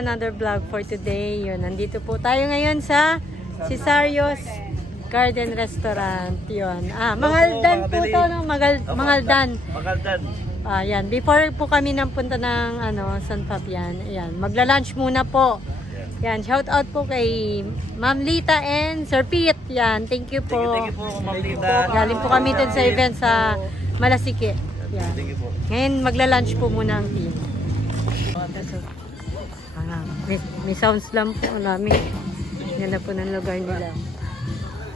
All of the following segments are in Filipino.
another vlog for today. Yun, nandito po tayo ngayon sa Cesario's Garden Restaurant. Yun. Ah, Mangaldan po to, no? Magal, Mangaldan. Magaldan. Ah, yan. Before po kami nang punta ng ano, San Fabian. Ayan. Magla-lunch muna po. Yan. Shout out po kay Ma'am Lita and Sir Pete. Yan. Thank you Thank you, po. thank you po, Ma'am Lita. Galing po kami dun sa event sa Malasike. Yan. Thank you po. Ngayon magla-lunch po muna ang team. Ah, may, may sounds lang po namin. Yan na po ng lugar nila.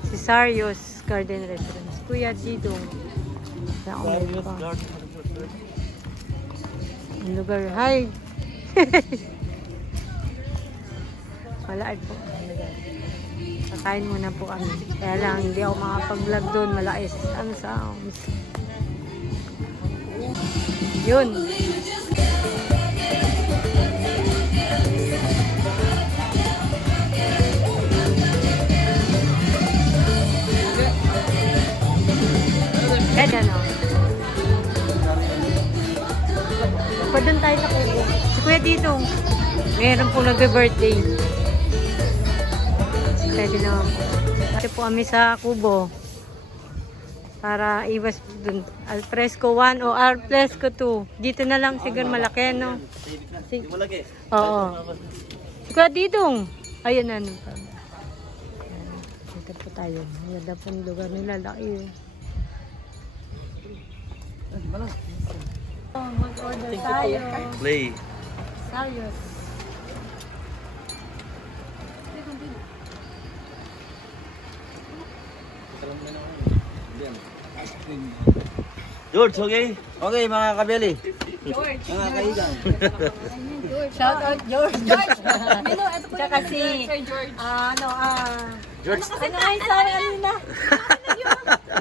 Cesario's Garden Restaurant. Si Kuya Didong. Sa ulit pa. Ang lugar. Hi! Malaad po. Kakain muna po kami. Kaya lang, hindi ako makapag-vlog doon. Malais ang sounds. Yun. Pa doon tayo sa kubo. Si Kuya dito. Meron po nag-birthday. Pwede na po. Kasi po kami sa kubo. Para iwas dun. Alfresco 1 o Alfresco 2. Dito na lang siguro malaki, no? Si-. Oo. Si Kuya Didong. Ayun na. Ano, Dito po tayo. Ganda po ang lugar nila. Laki. eh. Oh, mag-order tayo. Play. Sayos. George, okay? Okay mga kabeli. Mga kaigan. Shout out George. George. Mino, ito po Tsaka si, ah, ano, ah, George. ano ay sabi kanina?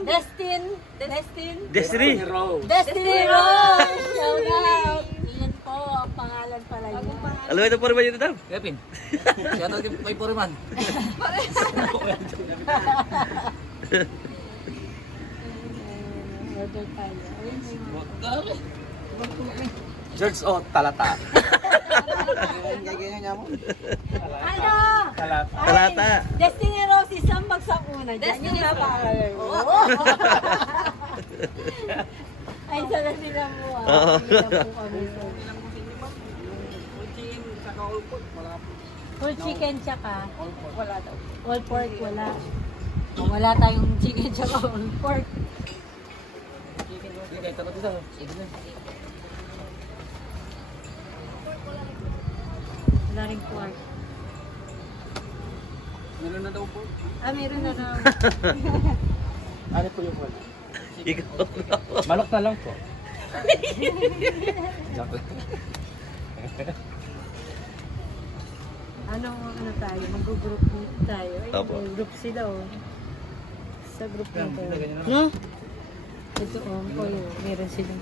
Destin. Destin. Destiny. Destiny Rose! Shout out! Iyan po ang pangalan pala niya. Alam mo ito po rin ito? Kevin. Shout out kay Puriman. Order tayo. George O. Talata. Niya mo. Ano? Talata. Destiny Rose isang bagsak una. Destiny yung napangalan mo. Ay, sana sila mo ah. Oo. Kita po kami. Full chicken tsaka? Wala daw. All pork, wala. Oh, wala tayong chicken tsaka all pork. Sige na. Wala rin pork. Meron na daw po. Ah, meron na daw. Ano po yung wala? Ikaw. Manok na lang po. Lang. ano, ano tayo? Mag-group tayo. Ay, Opo. group sila oh. Sa group na to. Na lang. No? Ito oh, oh yun. Meron silang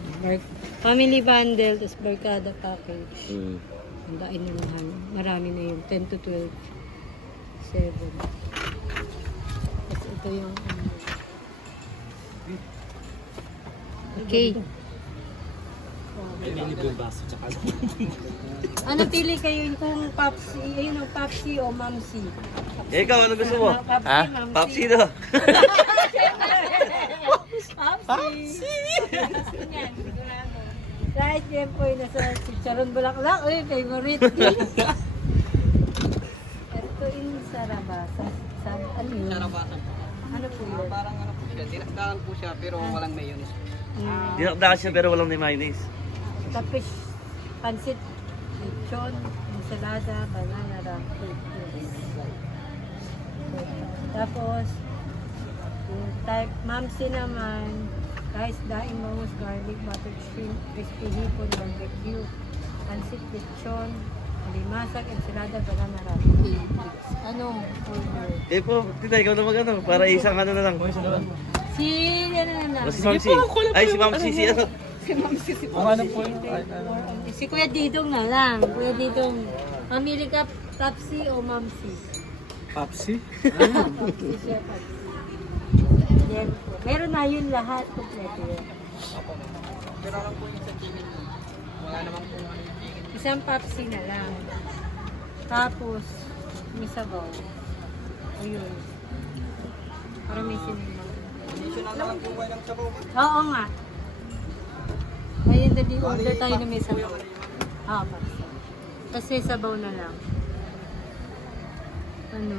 family bundle, tapos barkada package. Hmm. Ang dahil naman. Marami na yun. 10 to 12. 7. Tapos ito yung ano. Okay. Ano pili kayo kung Papsi, ayun o, Papsi o Mamsi? Eh, ikaw, ano gusto mo? Papsi, Ha? Mamsi. Papsi no? Papsi! Kahit yan po yung nasa Chicharon Bulaklak, uy, favorite din. Ito in Sarabasa. Sa, ano yun? Sarabasa. Ano yun? Parang ano po siya. Dinakdakan po siya pero walang mayonnaise. Mm, Dinakdakan siya pero walang ni mayonnaise. Tapos, pansit, lechon, ensalada, banana, ramput. Tapos, yung type mamsi naman, rice, daing bangus, garlic, buttered shrimp, crispy hipon, barbecue, pansit, lechon, limasak, ensalada, banana, ramput. Anong order? Eh po, tita, ikaw na mag-ano. Para isang ano na lang. Si, ano na lang. O, si Ma'am C. Ay, si Ma'am C. Si ano? Ang ano po yun? Si Kuya Didong na lang. Kuya Didong, mamili ka Papsi o Mamsi? Papsi? Papsi siya, Papsi. Yan po. Meron na yun lahat. Kompleto yun. Pero lang po yung sa chicken. Wala naman po ano yung chicken. Isang Papsi na lang. Tapos, may sabaw. Ayun. Para may sinima. Oo nga. Ayun, dali order tayo na may sabaw. Ah, Papsi. Kasi sabaw na lang. Ano?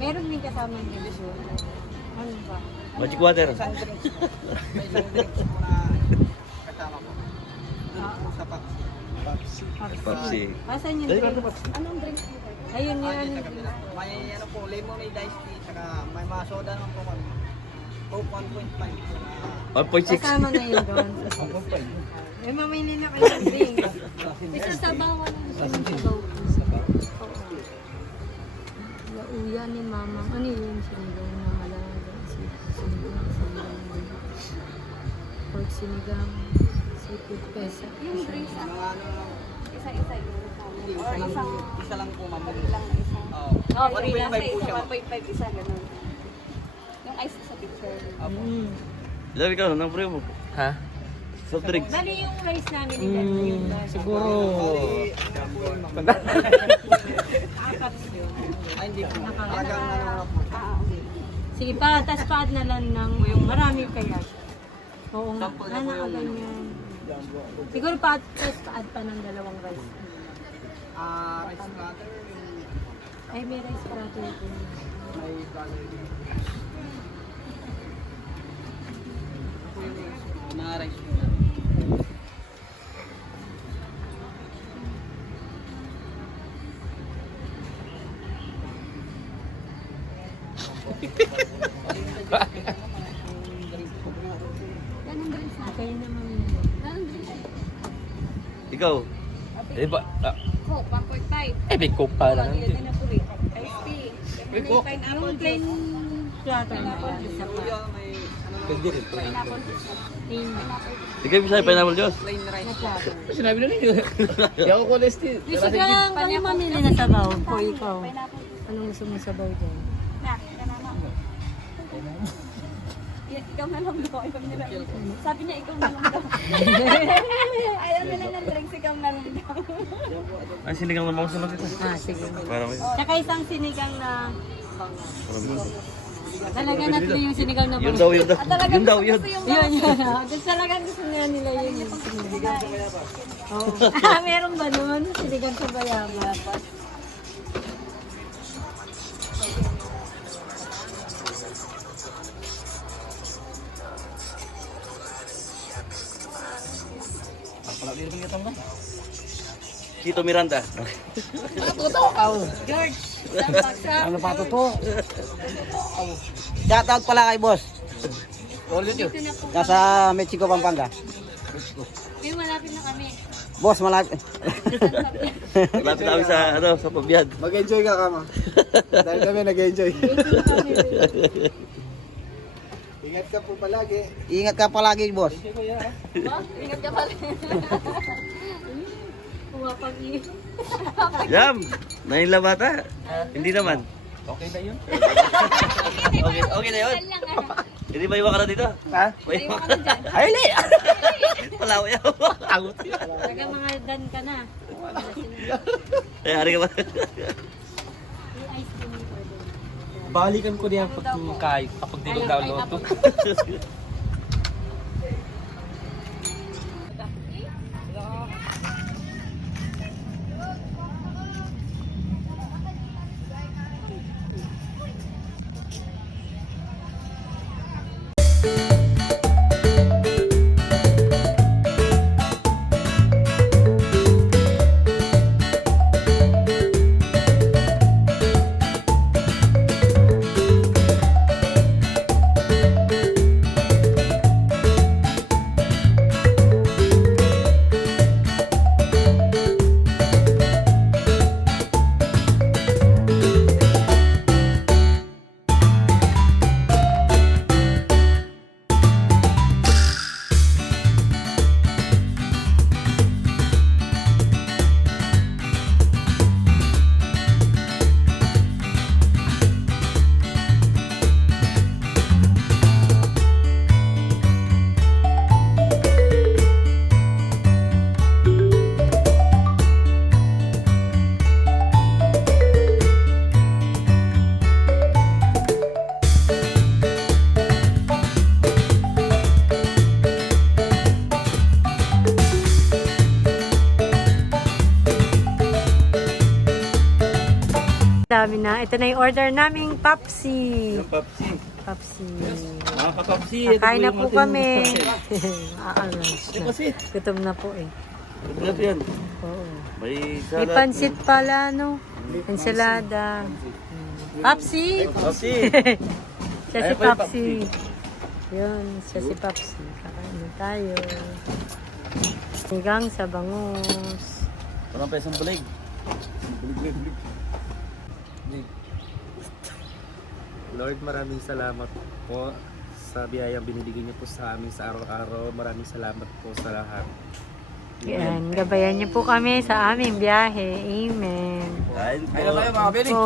Meron din kasama ng dito. Ano ba? Magic water. Isang drinks. May drinks po na kasama. Doon po sa pack. Papsi. Papsi. Asan yung drinks? Anong drinks mo? Ayun Ah, yun. kabila. May ano po, lemonade iced tea, saka may mga soda naman po kami. Coke 1.5 po na 1.6. Kasama na yun doon. Eh, mamili na kayo ng drinks. Isa sabaw ko lang. Sabaw. Oo. Lauya ni mama. Ano yun? Sinigang na malaga. Sinigang. Sinigang. Pork sinigang. Seafood pesa. Yung drinks ano lang. Isa-isa yun. Hindi, isa lang, isa lang po ma'am. Lang isa. Oo. Oh, 1.5 free lang po Isa, siya. 1.5 isa, ganun. Yung ice sa picture. Apo. Mm. Ilan ikaw, nang pre mo? Ha? Soft drinks. Bali yung rice namin ni Dad. Yung Hmm, siguro... apat yun. Ay, hindi po. Nakaka- Talagang ano na po. Ah, okay. Sige pa, tas paad na lang ng yung marami kaya. Oo nga. Sample na Ah, po yung-. Siguro paad, tas paad pa ng dalawang rice. Ah, rice platter, Ay, may rice para ito. may platter din. Na rice yun. Ikaw. Eh ba? Ah, Coke, 1.5. eh, may coke pa lang. Din na po rin. Ice tea. Lemonade, Yung pineapple plain juice. platter na pa. May Pwede rin. Pineapple juice. Plain Ikaw yung sa'yo, pineapple juice. na platter. Sinabi na rin yun. Hindi ako cholesterol. Gusto ka kami mamili na sabaw po ikaw. Pineapple juice. Anong gusto mo sabaw dyan? Ikaw na lang daw. Ikaw na lang. Sabi niya, ikaw na lang daw. Ayaw nila ng drinks, ikaw na lang daw. Ay, sinigang naman ako sunod ito. Ah, sige. Para may... Tsaka isang sinigang na Talaga na yung sinigang na Yun daw, yun daw. Talagang Yun daw, yun. gusto yung Yun, yun. Gusto talaga gusto nila nila yun. yung sinigang. Oo. Ah, meron ba nun? Sinigang sa bayama. Chito Miranda. George, isang paksa. Ano pa to to? Shout out pala kay boss. Na po. Nasa Mexico, Pampanga. Yung malapit na kami. Boss, malapit. Malapit namin sa, ano, sa pabiyad. Mag-enjoy ka kama. Dahil kami nag-enjoy. Ingat ka po palagi. Ingat ka palagi, boss. Ingat ka pala. Pumapag Yam! Nain bata? Hindi naman. Okay na yun. Okay, okay na yun. Hindi ba iwan ka na dito? Ha? May iwan ka na dyan. Ay, hindi! Wala ko yan. Takot. Taga mga dan ka na. Ay, hari ka ba? Yung ice cream yung order. Balikan ko niya pag kahit kapag dinag-download to. Dami na. Ito na yung order naming Papsi. Yung Papsi. Papsi. Mga kapapsi. Kakain na po kami. Aalas Eh na. Gutom na po eh. Ito yan. Oo. May May salad. pansit pala, no? Ensalada. Papsi! Papsi. Siya si Ayun pa yung Papsi. Yun, siya si Papsi. Kakain na tayo. Hanggang sa bangus. Parang pesang bulig. Lord, maraming salamat po sa biyayang binibigay niyo po sa amin sa araw-araw. Maraming salamat po sa lahat. Yan, gabayan niyo po kami sa aming biyahe. Amen. Kain po. Ayun tayo mga. Po.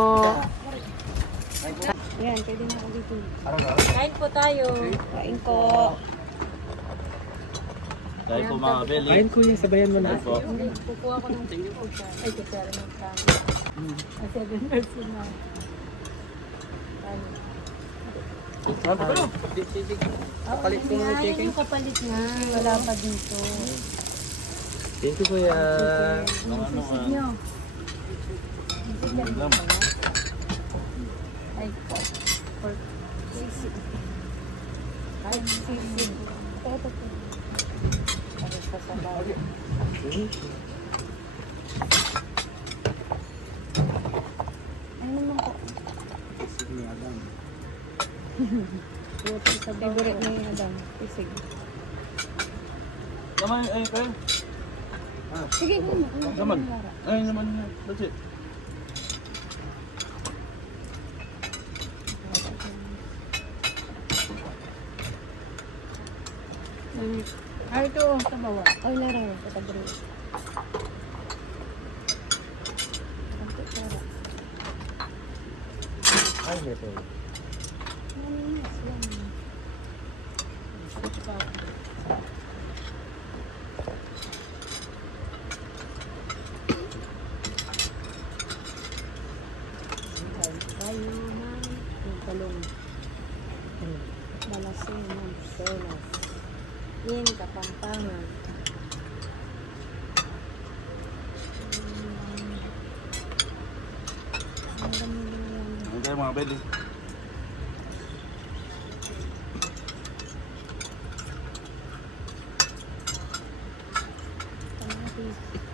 Yan, pwede na ako dito. Kain po tayo. Kain po. Kain po mga beli. Kain kuya, sabayan mo na. Kain po. Kukuha ko ng Ay, kutsara ng kami. Kasi doon person na. Sabi ko, Kapalit ko ng chicken. Yung kapalit nga. Wala pa dito. Thank you kuya. Ano ka? Nyo. Sisig. Ay, sisig. Ito, sasabaw. Ano naman po? Favorite na yung Adam. Sisig. Naman, ay, kain. Sige, ano? ano Naman. Ay, naman. That's it. Mm. Ah, ito, sa bawah. Ay. Konti, Lara. Ay, meron. Malinis yan. Tayo ng talong. Malasin ng selas. In Kapampangan. Ang dami tayo mga beli. please.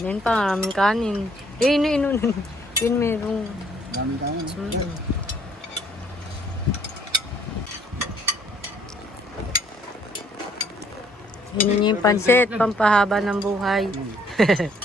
Kanin pa, maraming kanin. Eh, ino, ino, ino. Yun merong... Dami tayo. Mm. Yun yun yung pansit, pampahaba ng buhay. Oh,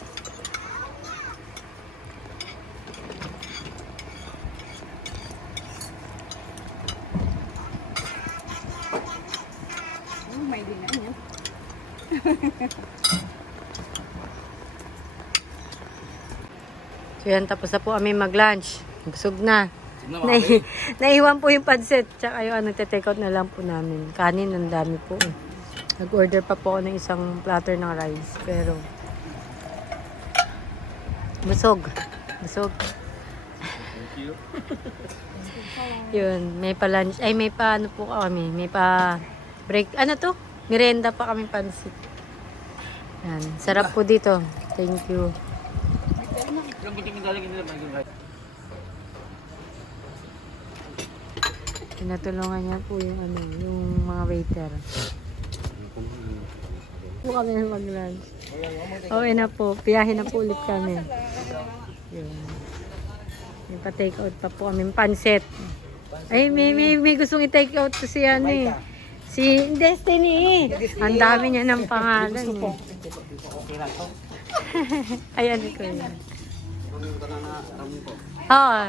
So yan, tapos na po kami mag-lunch. Busog na. Nai naiwan po yung pansit. Tsaka yung ano, take out na lang po namin. Kanin, ang dami po. eh. Nag-order pa po ako ng isang platter ng rice. Pero, busog. Busog. Thank you. Yun, may pa lunch. Ay, may pa ano po kami. May pa break. Ano to? Mirenda pa kami pansit. Yan. Sarap po dito. Thank you. Yung mo galing nila maging kain. Tinatulungan niya po yung ano, yung mga waiter. Po kami mag-lunch. Okay na po. Piyahe na po ulit kami. Yun. May pa-take out pa po kami. Pansit. Ay, may, may, may gustong i-take out to si ano eh. Si Destiny. Ang dami niya ng pangalan. Eh. Ayan ko yun. Oo.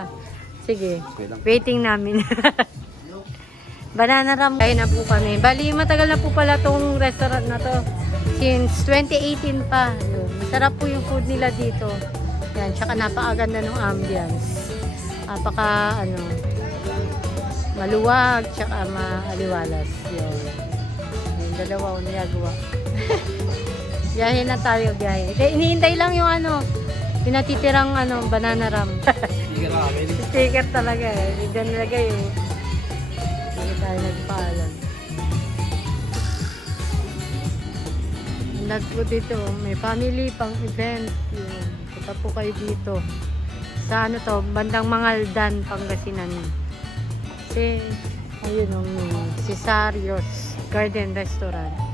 Sige. Waiting namin. Banana ram. Kaya na po kami. Bali, matagal na po pala tong restaurant na to. Since 2018 pa. Yun. Masarap po yung food nila dito. Yan. Tsaka napakaganda ng ambience. Napaka, ano, maluwag, tsaka maaliwalas. Yun. Yung dalawa ko niyagawa. biyahe na tayo, biyahe. Iniintay lang yung ano, pinatitirang ano, banana ram. Sticker talaga eh. Hindi nilagay eh. Hindi tayo nagpaalam. Nag po dito, may family pang event. Yun. Punta po kayo dito. Sa ano to, bandang Mangaldan, Pangasinan. Kasi, ayun o, si Sarios Garden Restaurant.